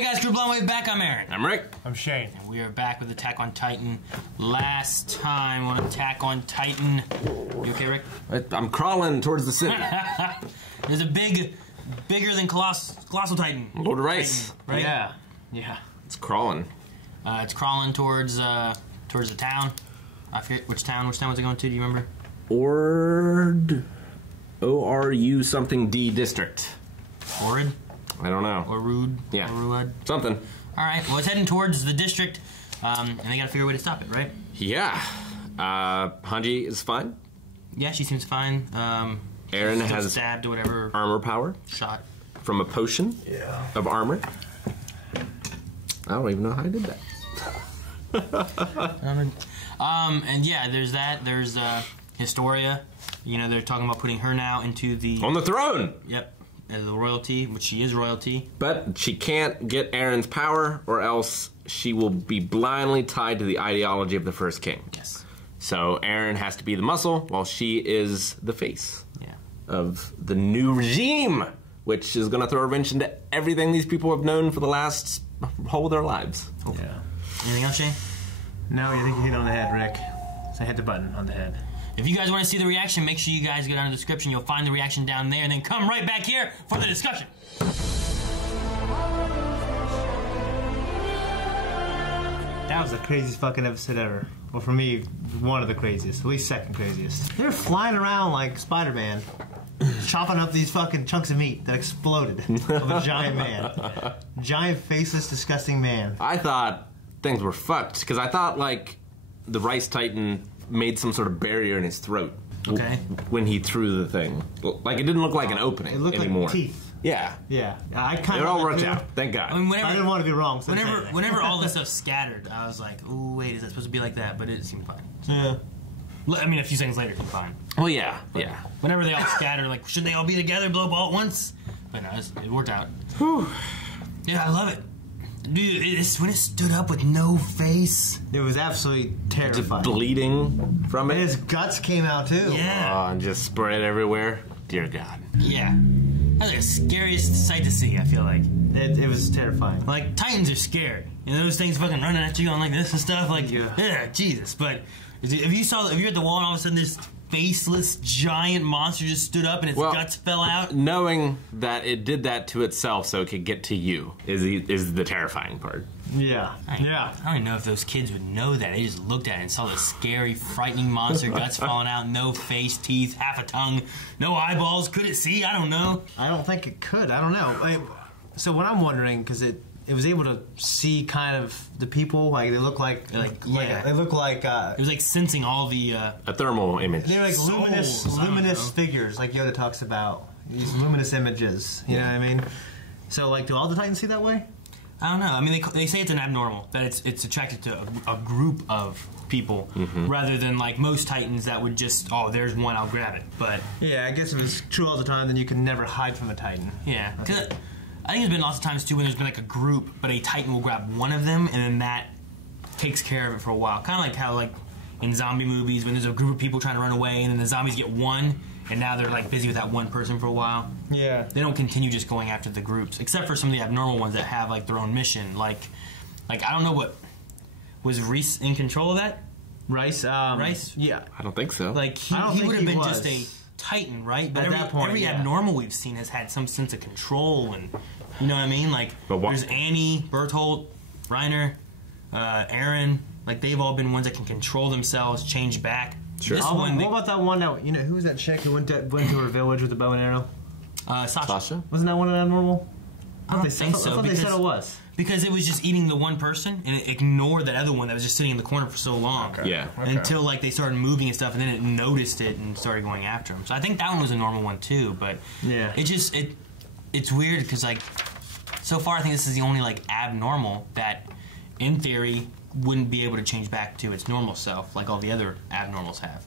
Hey guys, Crew Blonde Wave back. I'm Aaron. I'm Rick. I'm Shane. And we are back with Attack on Titan. Last time on Attack on Titan. You okay, Rick? I'm crawling towards the city. There's a bigger than Colossal Titan. Lord of Rice. Titan, right? Yeah. Yeah. It's crawling. It's crawling towards the town. I forget which town. Which town was it going to? Do you remember? Ord. O-R-U something D district. Orid? I don't know. Or Rude? Yeah. Or Rulad? Something. Alright, well, it's heading towards the district, and they gotta figure a way to stop it, right? Yeah. Hanji is fine. Yeah, she seems fine. Aaron has stabbed or whatever. armor power. Shot. From a potion of armor. I don't even know how I did that. And yeah, there's that. There's Historia. You know, they're talking about putting her now into the... On the throne! Yep. As the royalty, which she is royalty. But she can't get Aaron's power, or else she will be blindly tied to the ideology of the first king. Yes. So Aaron has to be the muscle, while she is the face of the new regime, which is going to throw a wrench into everything these people have known for the last whole of their lives. Yeah. Anything else, Shane? No, you think you hit on the head, Rick. So I hit the button on the head. If you guys want to see the reaction, make sure you guys go down in the description. You'll find the reaction down there, and then come right back here for the discussion. That was the craziest fucking episode ever. Well, for me, one of the craziest. At least second craziest. They were flying around like Spider-Man, chopping up these fucking chunks of meat that exploded of a giant man. Giant, faceless, disgusting man. I thought things were fucked, because I thought, like, the Rice Titan made some sort of barrier in his throat. Okay. When he threw the thing. Like, it didn't look like an opening It looked anymore. like teeth. Yeah. Yeah. I kind It of... all worked out. Thank God. I mean, I didn't want to be wrong. So whenever all this stuff scattered, I was like, "Ooh, wait, is that supposed to be like that?" But it seemed fine. Yeah. I mean, a few seconds later, it seemed fine. Well, yeah. Yeah. Whenever they all scatter, like, should they all be together, blow up all at once? But no, it worked out. Whew. Yeah, I love it. Dude, when it stood up with no face. It was absolutely terrifying. Just bleeding from it. And his guts came out, too. Yeah. Oh, and just spread everywhere. Dear God. Yeah. That's like the scariest sight to see, I feel like. It was terrifying. Like, Titans are scary. You know, those things fucking running at you going like this and stuff. Like, Yeah. Jesus. But if you're at the wall and all of a sudden this faceless giant monster just stood up and its guts fell out. Knowing that it did that to itself so it could get to you is the terrifying part. Yeah. I don't even know if those kids would know that. They just looked at it and saw the scary, frightening monster, guts falling out, no face, teeth, half a tongue, no eyeballs. Could it see? I don't know. I don't think it could. I don't know. So what I'm wondering, because it was able to see kind of the people, like they look like they look like it was like sensing all the a thermal image. they're like souls, luminous figures, like Yoda talks about these luminous images. You know what I mean? So like, do all the Titans see that way? I don't know. I mean, they say it's an abnormal, that it's attracted to a group of people, rather than like most Titans that would just, oh, there's one, I'll grab it. But yeah, I guess if it's true all the time, then you can never hide from a Titan. yeah, because I think there's been lots of times too when there's been like a group, but a Titan will grab one of them, and then that takes care of it for a while. Kind of like how like in zombie movies when there's a group of people trying to run away, and then the zombies get one, and now they're like busy with that one person for a while. Yeah. They don't continue just going after the groups, except for some of the abnormal ones that have like their own mission. Like I don't know what was Reese in control of that. Rice. Rice? Yeah. I don't think so. Like he would have been just a Titan, right? But every abnormal we've seen has had some sense of control, and you know what I mean. Like there's Annie, Berthold, Reiner, Aaron. Like they've all been ones that can control themselves, change back. Sure. What about that one that, you know, who was that chick who went to her village with the bow and arrow? Sasha. Wasn't that one abnormal? I don't think so. I thought they said it was. Because it was just eating the one person, and it ignored that other one that was just sitting in the corner for so long. Okay. Yeah. Okay. Until like they started moving and stuff, and then it noticed it and started going after him. So I think that one was a normal one too. But yeah, it's weird because like so far I think this is the only like abnormal that, in theory, wouldn't be able to change back to its normal self like all the other abnormals have.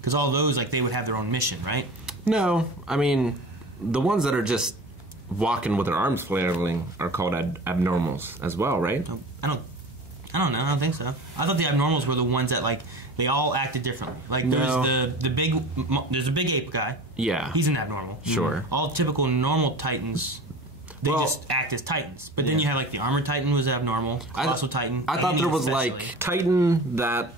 Because all those, like, they would have their own mission, right? No, I mean, the ones that are just walking with their arms flailing are called abnormals as well, right? I don't know. I don't think so. I thought the abnormals were the ones that like they all acted differently. Like there's there's a big ape guy. Yeah, he's an abnormal. Sure. All typical normal Titans. They just act as Titans. But then you have like the Armored Titan was abnormal, Colossal Titan. I thought there was like Titan that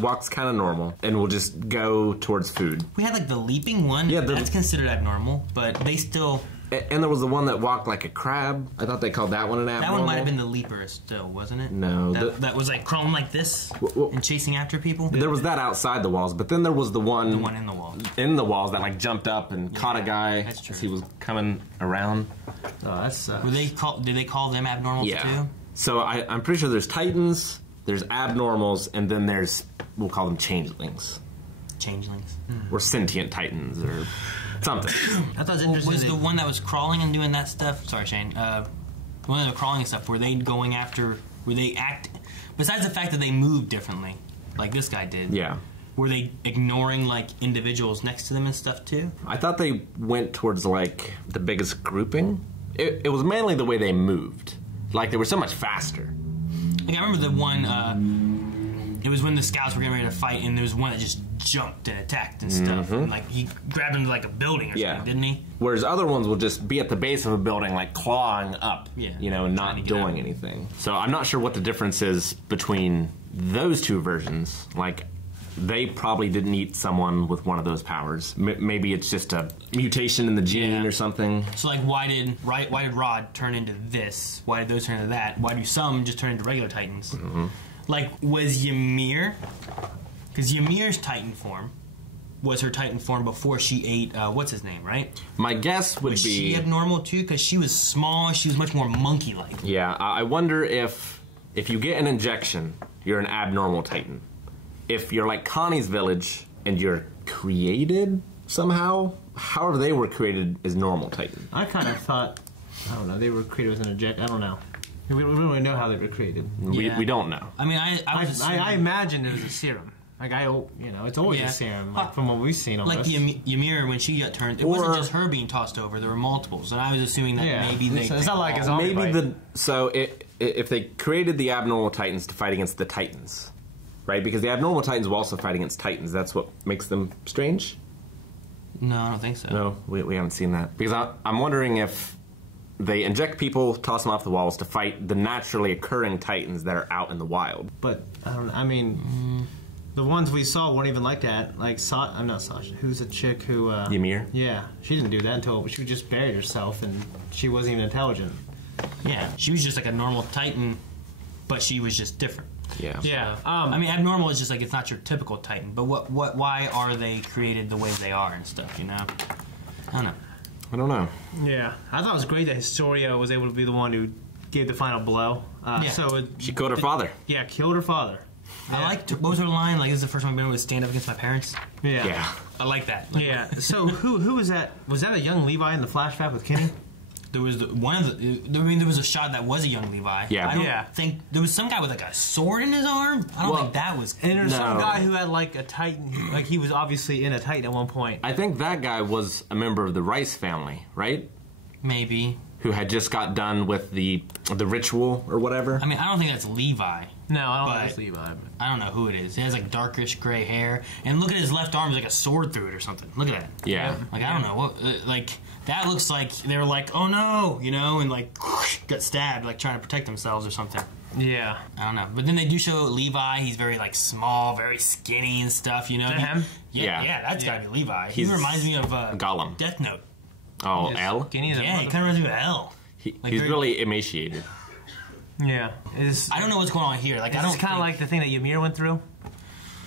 walks kind of normal and will just go towards food. We had like the leaping one. Yeah, that's considered abnormal, but they still... And there was the one that walked like a crab. I thought they called that one an abnormal. That one might have been the leaper still, wasn't it? No. That was like crawling like this and chasing after people. There was that outside the walls, but then there was the one in the walls. In the walls that like jumped up and caught a guy as he was coming around. Oh, that sucks. Did they call them abnormals too? So I'm pretty sure there's Titans, there's abnormals, and then there's, we'll call them changelings. Changelings? Or sentient Titans, or... something. I thought it was interesting. Was the one that was crawling and doing that stuff? Sorry, Shane. The one that was crawling and stuff. Were they going after? Were they act? Besides the fact that they moved differently, like this guy did. Yeah. Were they ignoring like individuals next to them and stuff too? I thought they went towards like the biggest grouping. It was mainly the way they moved. Like they were so much faster. Like I remember the one. It was when the scouts were getting ready to fight, and there was one that just jumped and attacked and stuff. And, like he grabbed into like a building or something, didn't he? Whereas other ones will just be at the base of a building, like clawing up, you know, and not doing anything. So I'm not sure what the difference is between those two versions. Like they probably didn't eat someone with one of those powers. Maybe it's just a mutation in the gene or something. So like, why did Rod turn into this? Why did those turn into that? Why do some just turn into regular Titans? Like, was Ymir... Because Ymir's Titan form was her Titan form before she ate, what's his name, right? My guess would be... Was she abnormal, too? Because she was small, she was much more monkey-like. Yeah, I wonder if you get an injection, you're an abnormal Titan. If you're like Connie's village and you're created somehow, however they were created as normal Titan. I kind of thought, I don't know, they were created as an injection, I don't know. We don't really know how they were created. We don't know. I mean, I imagined it was a serum. Like it's always a serum. Like from what we've seen. Like the Ymir when she got turned, it wasn't just her being tossed over. There were multiples, and I was assuming that maybe they. It's not like it's all if they created the abnormal Titans to fight against the Titans, right? Because the abnormal Titans will also fight against Titans. That's what makes them strange. No, I don't think so. No, we haven't seen that because I'm wondering if they inject people, toss them off the walls to fight the naturally occurring Titans that are out in the wild. But I mean, the ones we saw weren't even like that. Like I'm not Sasha. Who's a chick who? Ymir. Yeah, she didn't do that until she just buried herself, and she wasn't even intelligent. Yeah, she was just like a normal Titan, but she was just different. Yeah. Yeah. I mean, abnormal is just like it's not your typical Titan. But why are they created the way they are and stuff? You know, I don't know. Yeah, I thought it was great that Historia was able to be the one who gave the final blow. She killed her father. Yeah, killed her father. I liked. What was her line? Like, this is the first time I've been able to stand up against my parents. Yeah. I like that. Yeah. So who was that? Was that a young Levi in the flashback with Kenny? There was there was a shot that was a young Levi. Yeah. I don't think there was some guy with like a sword in his arm. I don't think that was. And there's some guy who had like a Titan, like he was obviously in a Titan at one point. I think that guy was a member of the Rice family, right? Maybe. Who had just got done with the ritual or whatever. I mean, I don't think that's Levi. No, I don't think it's Levi. But I don't know who it is. He has like darkish gray hair, and look at his left arm. There's like a sword through it or something. Look at that. Yeah. Like I don't know what. Like that looks like they were like, oh no, you know, and like got stabbed, like trying to protect themselves or something. Yeah. I don't know. But then they do show Levi. He's very like small, very skinny and stuff. You know. Him? Yeah. That's gotta be Levi. He reminds me of Gollum. Death Note. Oh, L? Skinny as he kind of reminds me of L. He's really emaciated. Yeah. I don't know what's going on here. Like, I don't. It's kind of like the thing that Ymir went through,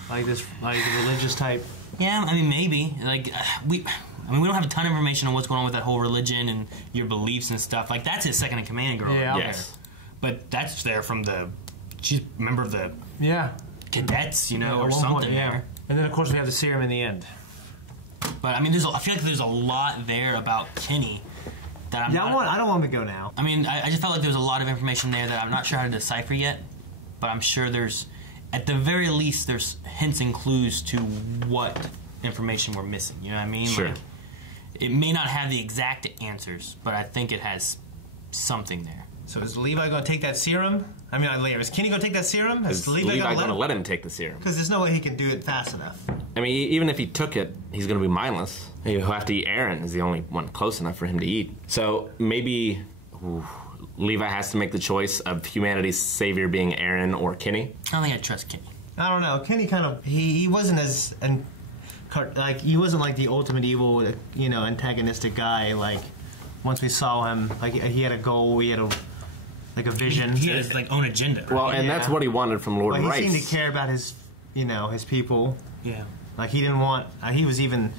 like this, like the religious type. Yeah, I mean maybe. Like we don't have a ton of information on what's going on with that whole religion and your beliefs and stuff. Like that's his second in command girl. Yeah. Yes. But that's there from she's a member of the cadets, you know, or something. Point, there. And then of course we have the serum in the end. But I mean, I feel like there's a lot there about Kenny. I don't want to go now. I mean, I just felt like there was a lot of information there that I'm not sure how to decipher yet, but I'm sure at the very least, there's hints and clues to what information we're missing. You know what I mean? Sure. Like, it may not have the exact answers, but I think it has something there. So is Levi going to take that serum? Is Kenny going to take that serum? Is Levi going to let him take the serum? Because there's no way he can do it fast enough. I mean, even if he took it, he's going to be mindless. He'll have to eat Eren is the only one close enough for him to eat. So maybe Levi has to make the choice of humanity's savior being Eren or Kenny. I don't think I trust Kenny. I don't know. Kenny kind of he wasn't as he wasn't like the ultimate evil, you know, antagonistic guy. Like once we saw him, like he had a goal, he had a vision. He had his like own agenda. Well, and that's what he wanted from Lord Rice. He seemed to care about his, you know, his people. Yeah. Like he didn't want. He was even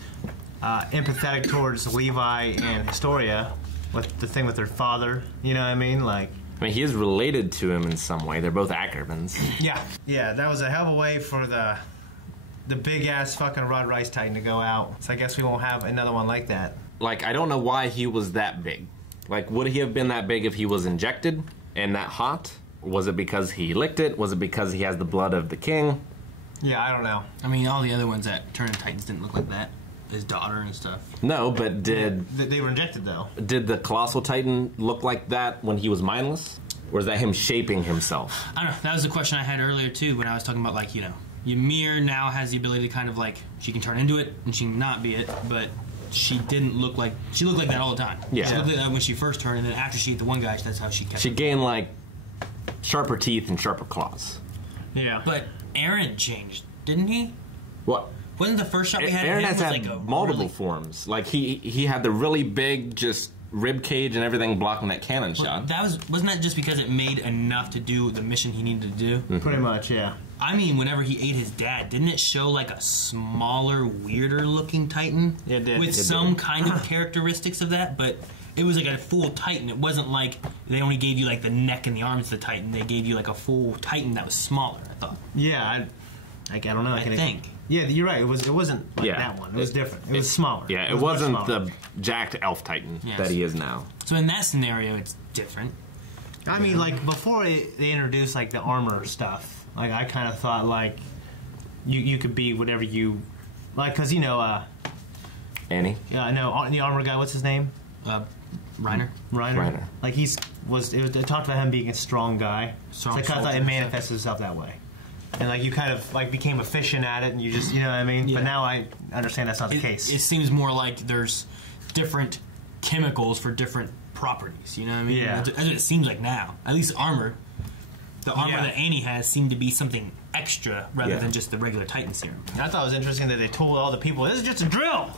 empathetic towards Levi and Historia with the thing with their father. You know what I mean? Like. I mean, he is related to him in some way. They're both Ackerbans. Yeah. Yeah, that was a hell of a way for the big-ass fucking Rod Rice Titan to go out. So I guess we won't have another one like that. Like, I don't know why he was that big. Like, would he have been that big if he was injected and that hot? Was it because he licked it? Was it because he has the blood of the king? Yeah, I don't know. I mean, all the other ones that turned Titans didn't look like that. His daughter and stuff. No, but they were injected, though. Did the Colossal Titan look like that when he was mindless? Or is that him shaping himself? I don't know. That was the question I had earlier, too, when I was talking about, like, you know, Ymir now has the ability to kind of, like, she can turn into it and she can not be it, but she didn't look like... She looked like that all the time. Yeah. She looked like that when she first turned, and then after she ate the one guy, that's how she kept She gained, like, sharper teeth and sharper claws. Yeah. But Eren changed, didn't he? What? Wasn't the first shot we had Eren of him has had like multiple forms. Like, he had the really big, just rib cage and everything blocking that cannon shot. Wasn't that just because it made enough to do the mission he needed to do? Mm-hmm. Pretty much, yeah. I mean, whenever he ate his dad, didn't it show like a smaller, weirder looking Titan? Yeah, it did. With some kind of characteristics of that, but it was like a full Titan. It wasn't like they only gave you like the neck and the arms of the Titan. They gave you like a full Titan that was smaller, I thought. Yeah, I don't know. I think. Yeah, you're right. It wasn't like that one. It was different. It was smaller. Yeah, it wasn't the jacked elf Titan that he is now. So in that scenario, it's different. I mean, like, before they introduced, like, the armor stuff, like, I kind of thought, like, you could be whatever you... Like, because, you know, Annie? Yeah, no, the armor guy, what's his name? Reiner. Like, it talked about him being a strong guy. So I kind of thought it manifested itself that way. And, like, you kind of, like, became efficient at it, and you just, you know what I mean? Yeah. But now I understand that's not the case. It seems more like there's different chemicals for different properties, you know what I mean? Yeah. That's what it seems like now. At least armor. The armor that Annie has seemed to be something extra rather than just the regular Titan serum. I thought it was interesting that they told all the people, this is just a drill!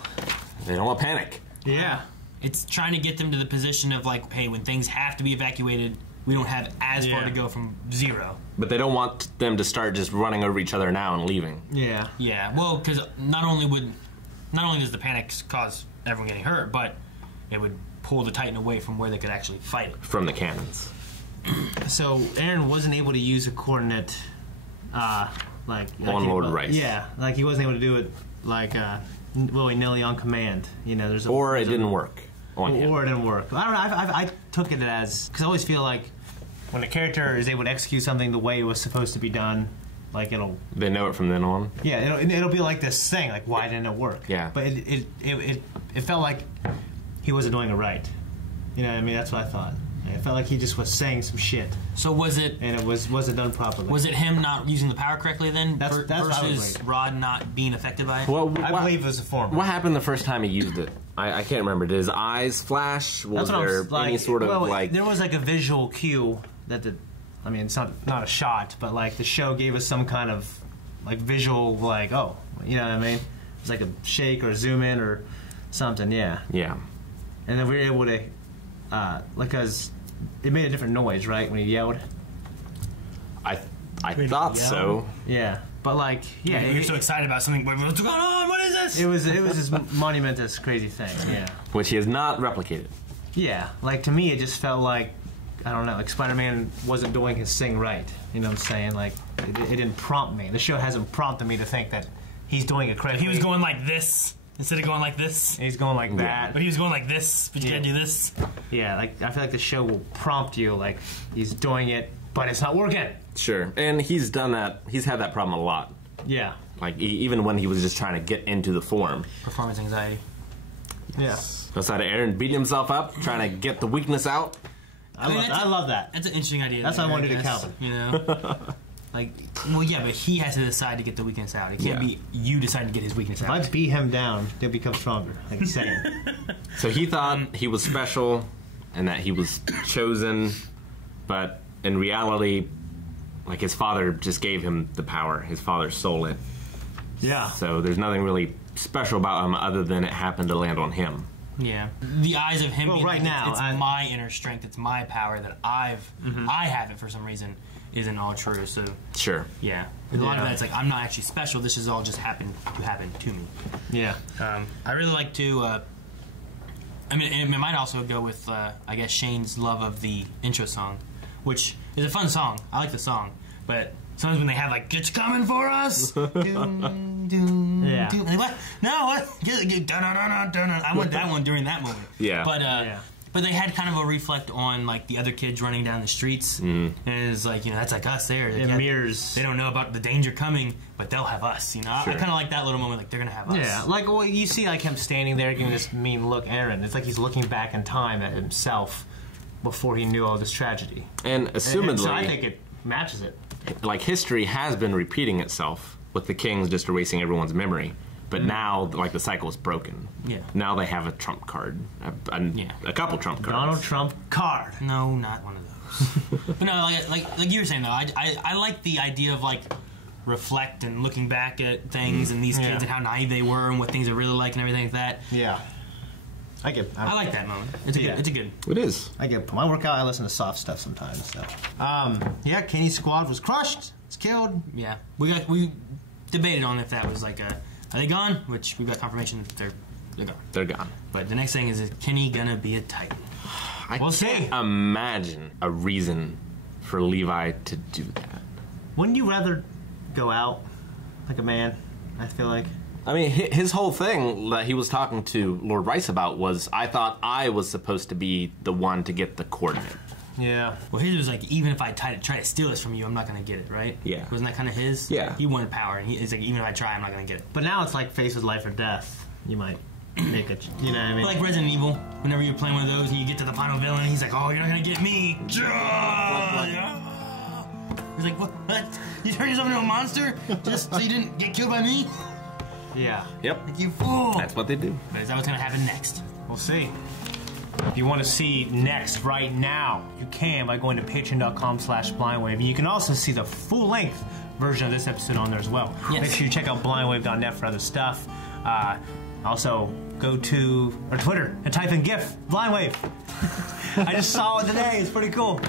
They don't want panic. Yeah. It's trying to get them to the position of, like, hey, when things have to be evacuated, we don't have as far to go from zero. But they don't want them to start just running over each other now and leaving. Yeah. Yeah, well, because not only does the panic cause everyone getting hurt, but it would pull the Titan away from where they could actually fight it. From the cannons. So Eren wasn't able to use a coordinate, on Lord Rice. Yeah, like he wasn't able to do it like willy-nilly on command. You know, it didn't work on him. Or it didn't work. I don't know. I took it as because I always feel like when a character is able to execute something the way it was supposed to be done, like they know it from then on. Yeah, it'll be like this thing. Like, why didn't it work? Yeah, but it felt like he wasn't doing it right. You know what I mean? That's what I thought. It felt like he just was saying some shit. So was it? And it wasn't done properly. Was it him not using the power correctly then? That's versus Rod not being affected by it? Well, I believe it was a form. What happened the first time he used it? I can't remember. Did his eyes flash? Was there any sort of like? There was like a visual cue that I mean, it's not a shot, but like the show gave us some kind of like visual, like, oh, you know what I mean? It's like a shake or a zoom in or something. Yeah. Yeah. And then we were able to, because it made a different noise, right, when he yelled? I thought so. Yeah. But like, yeah. You're so excited about something. What's going on? What is this? It was this monumentous, crazy thing, yeah. Which he has not replicated. Yeah. Like, to me, it just felt like, I don't know, like Spider-Man wasn't doing his thing right. You know what I'm saying? Like, it didn't prompt me. The show hasn't prompted me to think that he's doing it correctly. He was going like this. Instead of going like this. He's going like that. But he was going like this, but you can't do this. Yeah, like I feel like the show will prompt you, like he's doing it, but it's not working. Sure, and he's done that. He's had that problem a lot. Yeah. Like, even when he was just trying to get into the form. Performance anxiety. Yeah. Outside of Eren beating himself up, trying to get the weakness out. I love that. That's an interesting idea. That's what I want to do to Calvin. You know? Like, well, yeah, but he has to decide to get the weakness out. It can't be you deciding to get his weakness out. If I beat him down, he'll become stronger. Like he's saying. So he thought he was special and that he was chosen, but in reality, like his father just gave him the power. His father stole it. Yeah. So there's nothing really special about him other than it happened to land on him. Yeah. The eyes of him being right like, now, it's my inner strength, it's my power that I have it for some reason, isn't all true. So Sure. yeah. A lot of that, it's like, I'm not actually special, this has all just happened to me. Yeah. I really like to, I mean, it might also go with, I guess, Shane's love of the intro song, which is a fun song. I like the song, but sometimes when they have like, "It's coming for us," doom, doom, Yeah. doom. Like, what? No, what? I want that one during that moment. Yeah. But they had kind of a reflect on like the other kids running down the streets, and it's like, that's like us there. It mirrors. They don't know about the danger coming, but they'll have us. Sure. I kind of like that little moment, like they're gonna have us. Yeah, like well, you see, like him standing there giving this mean look, Aaron. It's like he's looking back in time at himself before he knew all this tragedy. And assumedly, and so I think it matches it. Like history has been repeating itself with the kings just erasing everyone's memory. But now, like, the cycle is broken. Yeah. Now they have a trump card. A couple trump cards. Donald Trump card. No, not one of those. But no, like you were saying though, I like the idea of like reflect and looking back at things and these kids and how naive they were and what things are really like and everything like that. Yeah. I like that moment. It's a good. It is. I get my workout. I listen to soft stuff sometimes. So, yeah, Kenny's squad was crushed. It's killed. Yeah, we debated on if that was like are they gone? Which we got confirmation that they're gone. They're gone. But the next thing is Kenny gonna be a Titan? We'll can't imagine a reason for Levi to do that. Wouldn't you rather go out like a man? I feel like. I mean, his whole thing that he was talking to Lord Rice about was, I thought I was supposed to be the one to get the coordinate. Yeah. Well, his was like, even if I try to steal this from you, I'm not going to get it, right? Yeah. Wasn't that kind of his? Yeah. He wanted power, and he's like, even if I try, I'm not going to get it. But now it's like face with life or death. You might make it, you know what I mean? Like Resident Evil, whenever you're playing one of those and you get to the final villain, he's like, oh, you're not going to get me. He's like, what? You turned yourself into a monster just so you didn't get killed by me? Yeah. Yep. Like, you fool. That's what they do. But is that what's going to happen next? We'll see. If you want to see next right now, you can by going to patreon.com/blindwave. You can also see the full-length version of this episode on there as well. Yes. Make sure you check out blindwave.net for other stuff. Also, go to our Twitter and type in GIF, blindwave. I just saw it today. It's pretty cool.